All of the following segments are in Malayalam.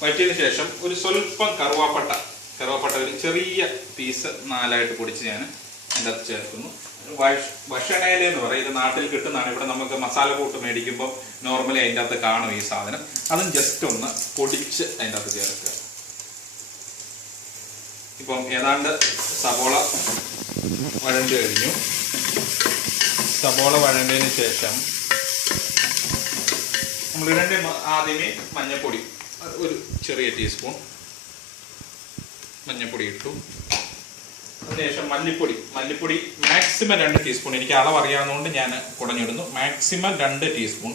വഴറ്റിയതിന് ശേഷം ഒരു സ്വല്പം കറുവാപ്പട്ട ഒരു ചെറിയ പീസ് 4 പൊടിച്ച് ഞാൻ അതിൻ്റെ അകത്ത് ചേർക്കുന്നു. വഷണയില എന്ന് പറയും, ഇത് നാട്ടിൽ കിട്ടുന്നതാണ്. ഇവിടെ നമുക്ക് മസാല കൂട്ട് മേടിക്കുമ്പോൾ നോർമലി അതിൻ്റെ അകത്ത് കാണും ഈ സാധനം. അതും ജസ്റ്റ് ഒന്ന് പൊടിച്ച് അതിൻ്റെ അകത്ത് ചേർക്കുക. ഇപ്പം ഏതാണ്ട് സബോള വഴണ്ടി കഴിഞ്ഞു. സബോള വഴണ്ടതിന് ശേഷം നമ്മൾ ആദ്യമേ മഞ്ഞൾപ്പൊടി ഒരു ചെറിയ ടീസ്പൂൺ മഞ്ഞൾപ്പൊടി ഇട്ടു. അതിനുശേഷം മല്ലിപ്പൊടി മാക്സിമം 2 ടീസ്പൂൺ. എനിക്ക് അളവ് അറിയാവുന്നതുകൊണ്ട് ഞാൻ കുടഞ്ഞിടുന്നു. Maximum 2 teaspoon.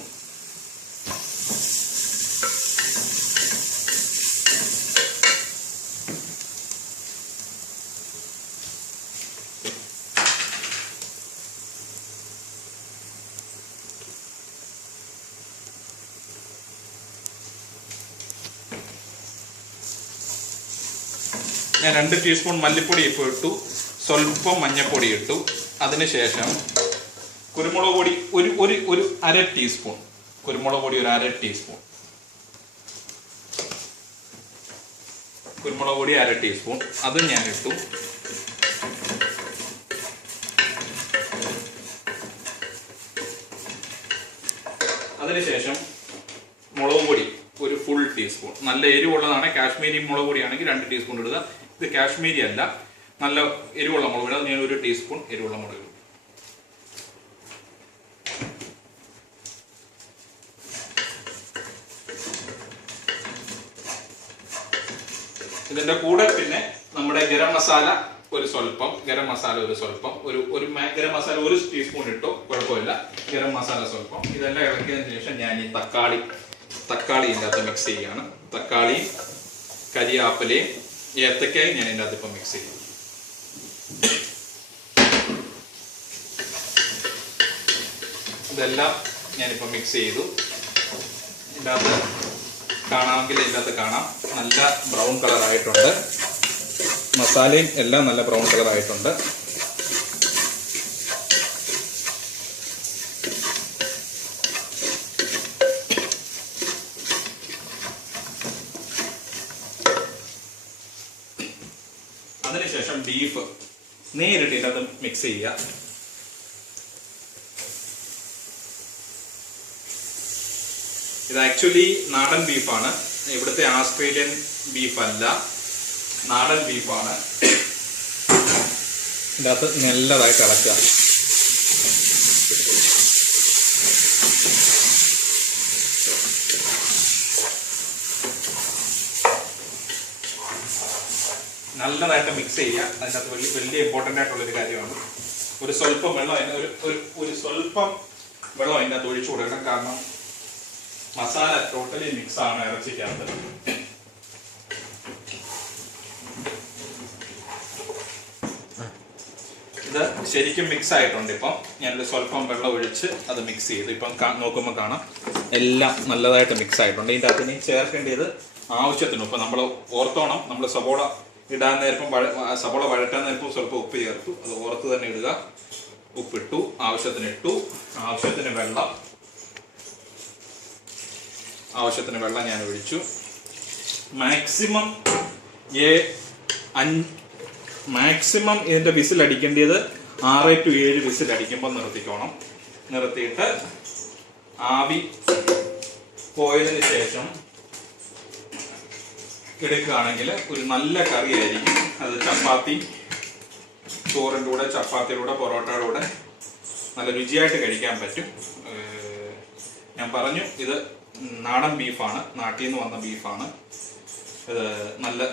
ഞാൻ 2 ടീസ്പൂൺ മല്ലിപ്പൊടി ഇപ്പോൾ ഇട്ടു. സ്വല്പം മഞ്ഞൾപ്പൊടി ഇട്ടു. അതിനുശേഷം കുരുമുളക് പൊടി ഒരു 1/2 ടീസ്പൂൺ. കുരുമുളക് പൊടി ഒരു 1/2 ടീസ്പൂൺ. കുരുമുളക് പൊടി 1/2 ടീസ്പൂൺ അതും ഞാൻ ഇട്ടു. അതിനുശേഷം മുളക് പൊടി ഒരു ഫുൾ ടീസ്പൂൺ. നല്ല എരിവുള്ളതാണ്. കാശ്മീരി മുളക് പൊടിയാണെങ്കിൽ 2 ടീസ്പൂൺ ഇടുക. ഇത് കാശ്മീരി അല്ല, നല്ല എരിവുള്ള മുളക് പൊടി. അത് ഞാൻ 1 ടീസ്പൂൺ എരിവുള്ള മുളക് പൊടി. ഇതിന്റെ കൂടെ പിന്നെ നമ്മുടെ ഗരം മസാല ഒരു സ്വല്പം, ഗരം മസാല ഒരു ടീസ്പൂൺ ഇട്ടു, കുഴപ്പമില്ല. ഗരം മസാല സ്വല്പം. ഇതെല്ലാം ഇളക്കിയതിനു ശേഷം ഞാൻ ഈ തക്കാളി ഇതിൻ്റെ അകത്ത് മിക്സ് ചെയ്യുകയാണ്. തക്കാളിയും കരിയാപ്പിലയും ഏത്തക്കായും ഞാൻ ഇതിൻ്റെ അകത്ത് ഇപ്പം മിക്സ് ചെയ്യും. ഇതെല്ലാം ഞാനിപ്പോൾ മിക്സ് ചെയ്തു. ഇതിൻ്റെ അകത്ത് കാണാമെങ്കിൽ ഇതിൻ്റെ അകത്ത് കാണാം നല്ല ബ്രൗൺ കളറായിട്ടുണ്ട്. മസാലയും എല്ലാം നല്ല ബ്രൗൺ കളറായിട്ടുണ്ട്. അതിനുശേഷം ബീഫ് നേരിട്ട് ഇതിനകത്ത് മിക്സ് ചെയ്യുക. ഇത് ആക്ച്വലി നാടൻ ബീഫാണ്. ഇവിടുത്തെ ആസ്ട്രേലിയൻ ബീഫ് അല്ല, നാടൻ ബീഫാണ്. ഇതിനകത്ത് നല്ലതായിട്ട് ഇളക്കുക. നല്ലതായിട്ട് മിക്സ് ചെയ്യുക. അതിനകത്ത് വലിയ ഇമ്പോർട്ടൻ്റ് ആയിട്ടുള്ളൊരു കാര്യമാണ്. ഒരു സ്വല്പം വെള്ളം അതിൻ്റെ അകത്ത് ഒഴിച്ചു കൊടുക്കണം. കാരണം മസാല ടോട്ടലി മിക്സ് ആണ് ഇറച്ചിക്കകത്ത്. ഇത് ശരിക്കും മിക്സ് ആയിട്ടുണ്ട്. ഇപ്പം ഞാനൊരു സ്വല്പം വെള്ളം ഒഴിച്ച് അത് മിക്സ് ചെയ്തു. ഇപ്പം നോക്കുമ്പോൾ കാണാം എല്ലാം നല്ലതായിട്ട് മിക്സ് ആയിട്ടുണ്ട്. ഇതിൻ്റെ അകത്ത് ഇനി ചേർക്കേണ്ടത് ആവശ്യത്തിന് ഉപ്പ്. നമ്മൾ ഓർത്തോണം, നമ്മൾ സബോള ഇടാൻ നേരപ്പം സബോള വഴറ്റാൻ നേരപ്പം സ്വല്പം ഉപ്പ് ചേർത്തു. അത് ഓർത്ത് തന്നെ ഇടുക. ഉപ്പിട്ടു, ആവശ്യത്തിന് ഇട്ടു. ആവശ്യത്തിന് വെള്ളം ഞാൻ ഒഴിച്ചു. മാക്സിമം ഇതിൻ്റെ വിസിൽ അടിക്കേണ്ടത് 6 to 7 വിസിൽ അടിക്കുമ്പോൾ നിർത്തിക്കോണം. നിർത്തിയിട്ട് ആവി പോയതിന് ശേഷം എടുക്കുകയാണെങ്കിൽ ഒരു നല്ല കറിയായിരിക്കും. അത് ചപ്പാത്തി, ചോറിൻ്റെ കൂടെ, ചപ്പാത്തിയുടെ കൂടെ, പൊറോട്ടയുടെ കൂടെ നല്ല രുചിയായിട്ട് കഴിക്കാൻ പറ്റും. ഞാൻ പറഞ്ഞു ഇത് നാടൻ ബീഫാണ്, നാട്ടിൽ നിന്ന് വന്ന ബീഫാണ്. ഇത്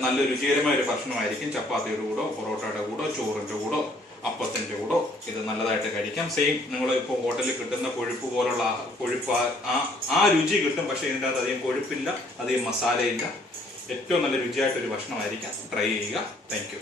നല്ല രുചികരമായ ഒരു ഭക്ഷണമായിരിക്കും. ചപ്പാത്തിയുടെ കൂടോ, പൊറോട്ടയുടെ കൂടോ, ചോറിൻ്റെ കൂടോ, അപ്പത്തിൻ്റെ കൂടോ ഇത് നല്ലതായിട്ട് കഴിക്കാം. സെയിം നിങ്ങൾ ഇപ്പോൾ ഹോട്ടലിൽ കിട്ടുന്ന കൊഴുപ്പ് പോലുള്ള കൊഴുപ്പ് ആ രുചി കിട്ടും. പക്ഷേ ഇതിൻ്റെ അകത്ത് അധികം കൊഴുപ്പില്ല, അധികം മസാലയില്ല. ഏറ്റവും നല്ല രുചിയായിട്ടൊരു ഭക്ഷണമായിരിക്കാം. ട്രൈ ചെയ്യുക. Thank you.